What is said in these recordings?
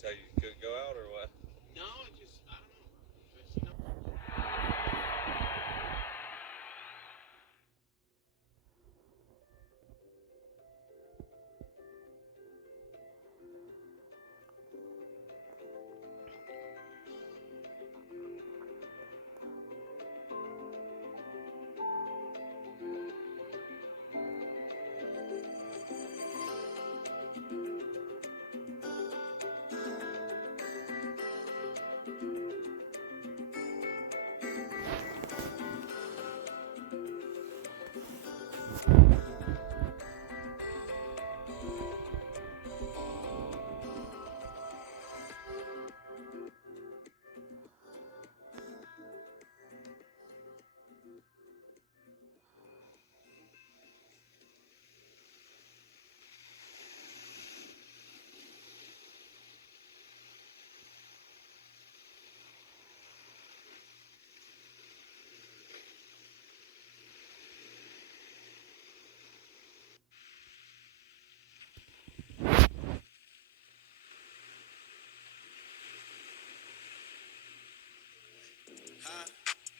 tell you couldn't go out or what? No, it just, I don't know. It's, you know.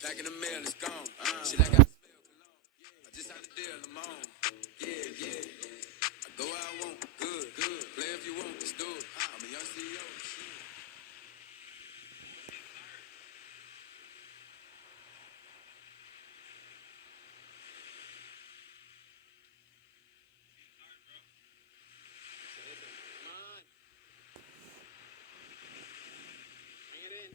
Back in the mail, it's gone. Shit, I got smell cologne. I just had a deal, I'm on. Yeah. I go where I want, good. Play if you want, let's do it. I'm a young CEO. Come on. Bring it in.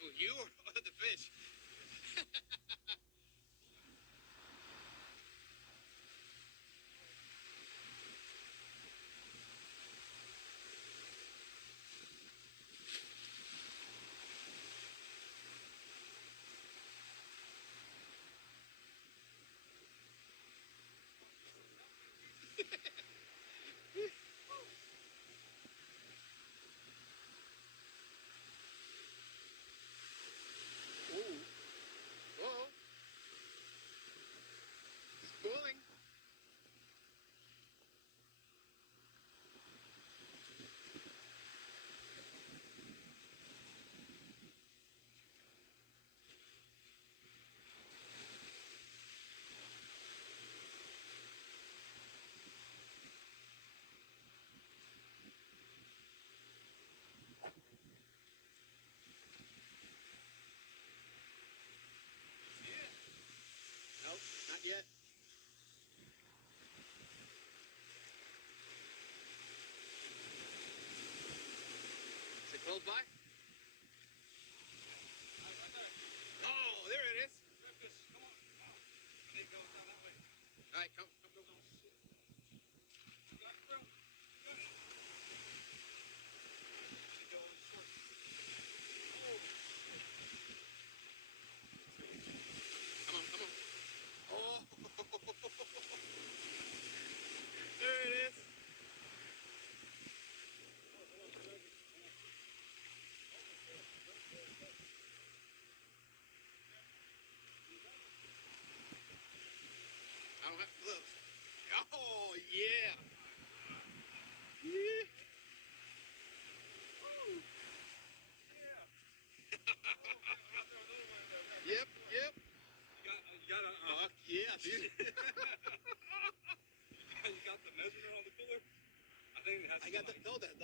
Who, you or the fish? Ooh. Whoa. Schooling. Nope, not yet. Is it close by? Oh, there it is. All right, come, go. Come on. Oh, there it is. I don't have gloves. Oh, yeah. Yeah. Yep. You got a, Fuck yeah, dude. you got the measurement on the cooler? I think it has I got the, no, that,